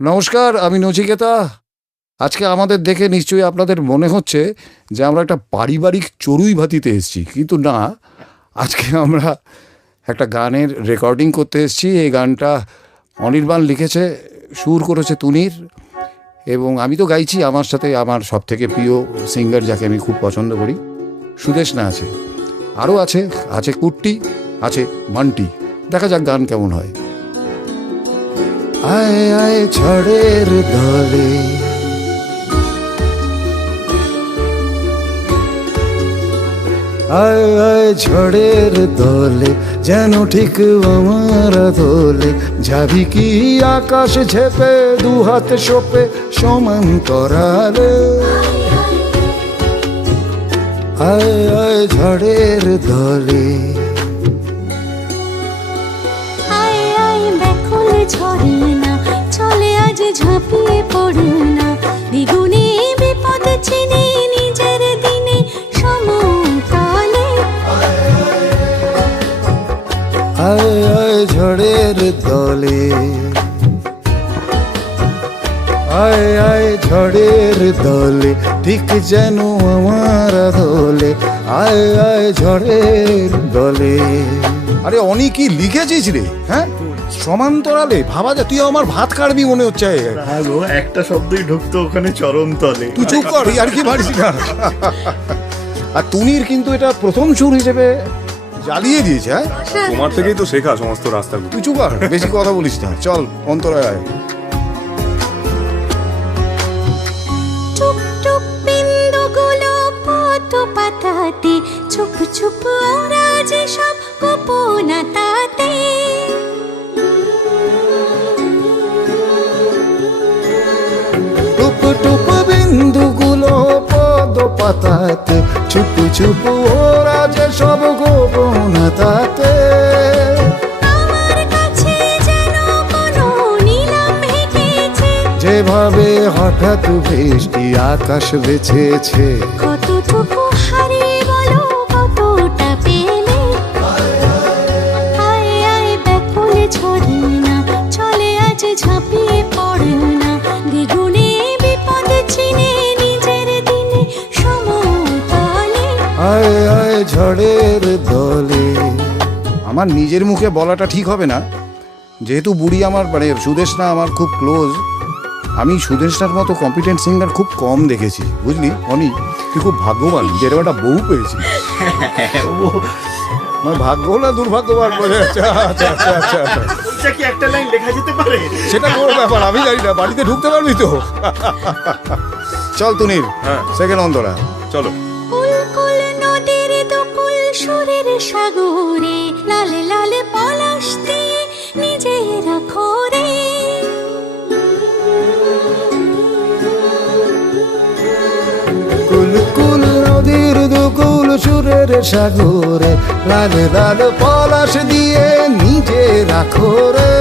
নমস্কার, আমি নচিকেতা। আজকে আমাদের দেখে নিশ্চয়ই আপনাদের মনে হচ্ছে যে আমরা একটা পারিবারিক চড়ুই ভাতিতে এসেছি, কিন্তু না, আজকে আমরা একটা গানের রেকর্ডিং করতে এসেছি। এই গানটা অনির্বাণ লিখেছে, সুর করেছে তুনির, এবং আমি তো গাইছি, আমার সাথে আমার সবথেকে প্রিয় সিঙ্গার যাকে আমি খুব পছন্দ করি, সুদেষ্ণা আছে, আরও আছে কুট্টি, আছে মান্টি। দেখা যাক গান কেমন হয়। আয় আয় ঝড়ের দলে, আয় আয় ঝড়ের দলে, যেন ঠিক আমার দোলে, যাবি কি আকাশ ঝেপে, দুহাত সোপে সমান করালে। আয় আয় ঝড়ের দলে, ঝরে না, চলে আজ ঝাঁপিয়ে পড়ে না, দ্বিগুণে বিপদ চিনে নিজের দিনে সমকালে। আয় আয় ঝড়ের দলে, আয় আয় ঝড়ের দলে, ঠিক যেন আমার দোলে, আয় আয় ঝড়ের দলে। আরে অনি কি লিখেছিস রে? হ্যাঁ, সমান্তরালে ভাবা যায়, তুই আমার ভাত কাটবি মনে হচ্ছে। একটা শব্দই ঢুকতো ওখানে চরম তলে। তুই চুপ কর, আর কি পারিস না। আর তুনির কিন্তু এটা প্রথম সুর হিসেবে জ্বালিয়ে দিয়েছে। হ্যাঁ, তোমার থেকেই তো শেখা সমস্ত রাস্তাগুলো। তুই চুপ কর, বেশি কথা বলিস না, চল অন্তরায় আয়। টুক টুক বিন্দুগুলো পত পাতাতে, চুপ চুপ ওরা যে সব গোপনতাতে। টুপ টুপ বিন্দুগুলো পদ পাতাতে, চুপ চুপ ওরা যে সব গোপনতাতে। আমার কাছে যেন কোনো নিলাম হেঁটেছে, যেভাবে হঠাৎ বৃষ্টি আকাশ বেছেছে। কতটুকু হারিয়ে বলো, কতটা পেলে। আয় আয় ব্যাকুল ঝরে না, চলে আজ ঝাঁপিয়ে পড়ে না, দ্বিগুণে বিপদ চিনে নিজের দিনে সমতলে। আয় আয় ঝড়ের দলে। আমার নিজের মুখে বলাটা ঠিক হবে না, যেহেতু বুড়ি আমার মানে সুদেষ্ণা আমার খুব ক্লোজ। আমি সুদেষ্ণার মতো কম্পিটেন্ট সিঙ্গার খুব কম দেখেছি, বুঝলি অনি। তুই খুব ভাগ্যবান যে এরকম একটা বউ পেয়েছি। আমার ভাগ্য না দুর্ভাগ্যবান বোঝা যাচ্ছে। আচ্ছা আচ্ছা আচ্ছা, ওইটা কি একটা লাইন লেখা যেতে পারে? সেটা তোর ব্যাপার, আমি জানি না। বাড়িতে ঢুকতে পারবি তো? চল তুনির, হ্যাঁ সেকেন্ড অন্তরা, চলো। কুলকুল নদীর দুকুল সুরের সাগরে, লালে লালে পলাশ দিয়ে নিজেরা খোরে। কুল কুল নদীর দুকুল সুরের সাগরে, লাল লাল পলাশ দিয়ে নিজে রাখো রে।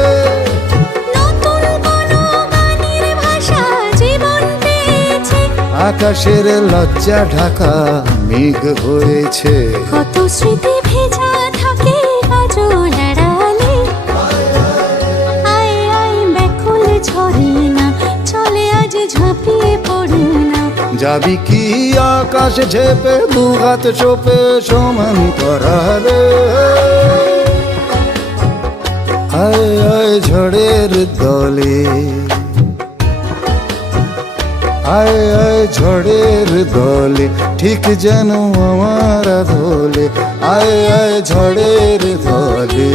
নতুন কোনো গানের ভাষা জীবন পেয়েছে, আকাশের লজ্জা ঢাকা মেঘ হয়েছে। কত স্মৃতি ভেজা থাকে কাজল আড়ালে। আয় আয় ব্যাকুল ঝরে না, চলে আজ ঝাঁপিয়ে পড়ে না, যাবি কি আকাশ ঝেপে, দুহাত সোপে সমান করালে। আয় আয় ঝড়ের দলে, আয় আয় ঝড়ের দলে, ঠিক যেন আমার দোলে, আয় আয় ঝড়ের দলে।